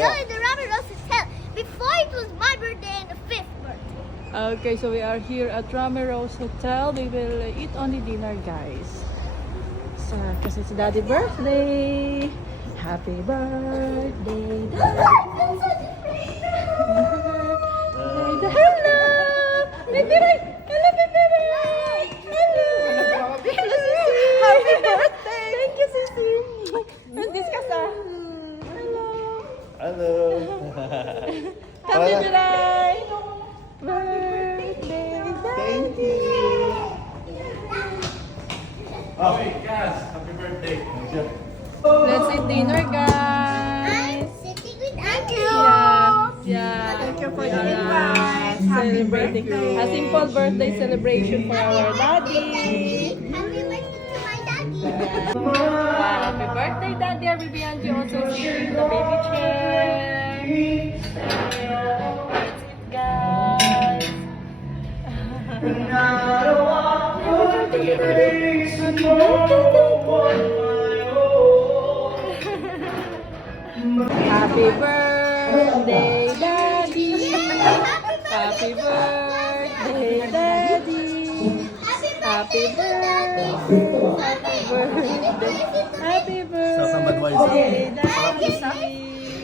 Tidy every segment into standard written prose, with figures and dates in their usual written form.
enjoy the Ramen Rose Hotel before it was my birthday and the 5th birthday. Okay, so we are here at Rameros Hotel. We will eat only dinner, guys. So, kasi it's Daddy's birthday. Happy birthday, Daddy. Hello! Baby Ray! Hello, Baby Ray! Hello! Hello, Sisi! Happy birthday! Thank you, Sisi! Nandis ka sa? Hello! Hello. Happy birthday! Birthday, Thank Daddy! you. Oh, Cass, happy birthday. Let's eat dinner, I'm guys! sitting with Andrew. Yeah. Thank you for the invite. Happy birthday. A simple birthday celebration for our daddy. Happy birthday to my daddy. Wow, happy birthday, Daddy. Our baby Angie also sitting in the baby chair. Let's eat, guys. Happy birthday, Daddy. Happy birthday, Daddy. Happy birthday. Happy birthday. Happy birthday, Daddy.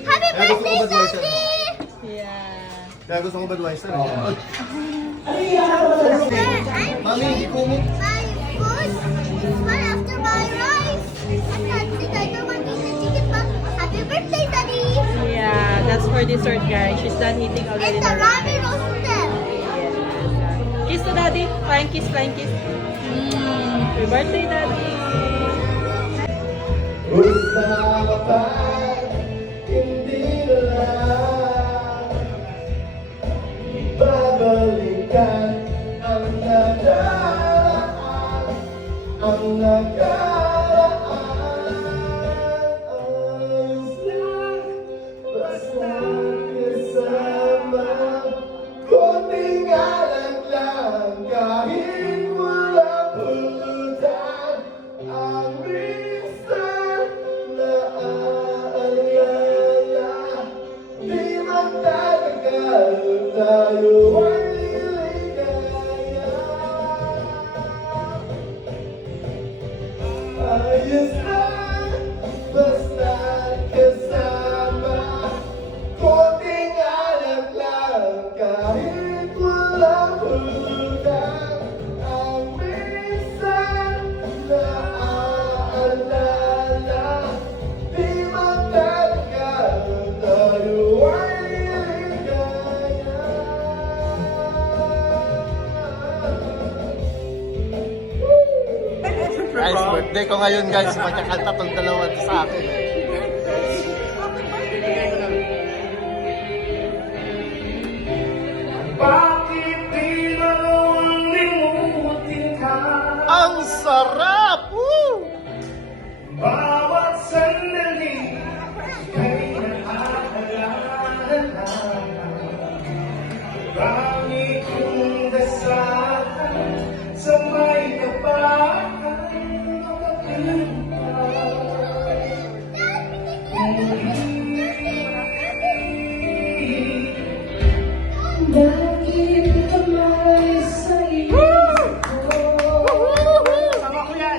Happy Kaya gusto ko birthday, Budweiser. Daddy. Yeah. Kaya gusto ko Budweiser. Sir, Mami, hindi kumot. my food is one after my rice. And that's it. I don't want to eat the chicken, but happy birthday, Daddy. Yeah, that's for dessert, guys. She's done eating already. And the ramen roast them. Kiss to Daddy. Flying kiss, flying kiss. Happy birthday, Daddy. Usapan, hindi na lang babalikan ang nakaraan, ang nakaraan. Ayos lang, basta kasama, konting alam lang, kahit walang pulutan. Ang minsan naaalala, di magtatagal, tayo ay liligaya. Ayos lang, basta kasama, konting alam lang, kahit walang hulugan. Ang minsan naaalala, di magtatagal, tayo ay liligaya. Guys, birthday ko ngayon guys, magkakanta tong dalawa sa akin. Bakit di na lang limutin ka? Ang sarap! Woo! Bawat sandali ay naaalala. Marami kong dasal sa may kapal Bakit kamay sa iyo? Sama ko yan!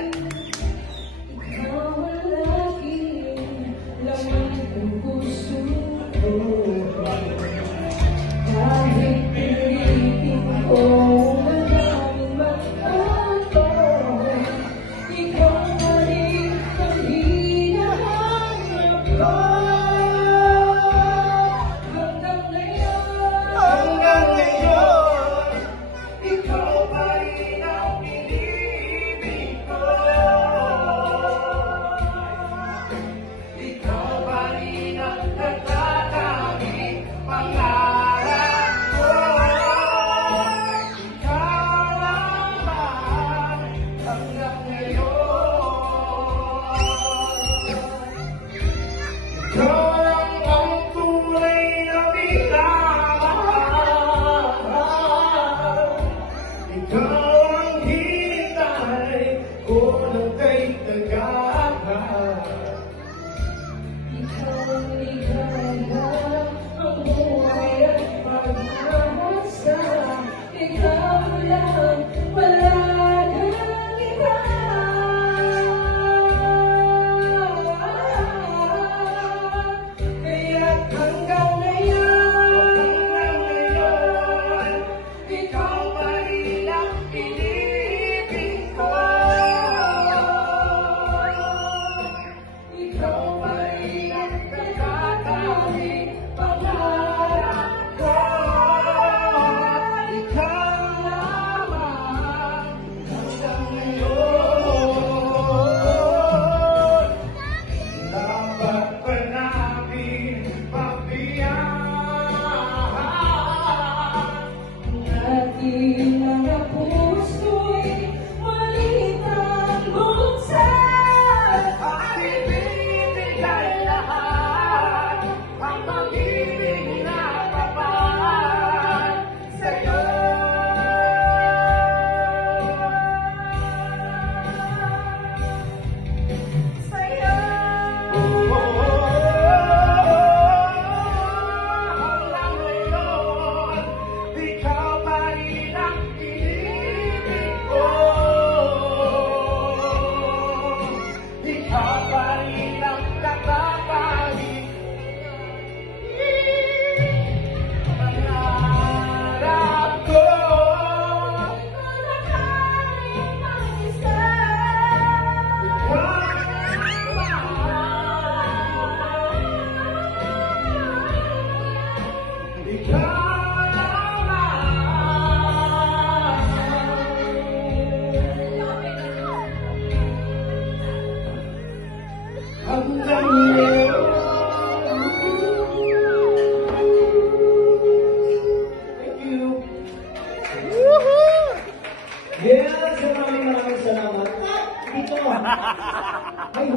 hanggang ngayon. Thank you. Yes, maraming salamat. Dito, may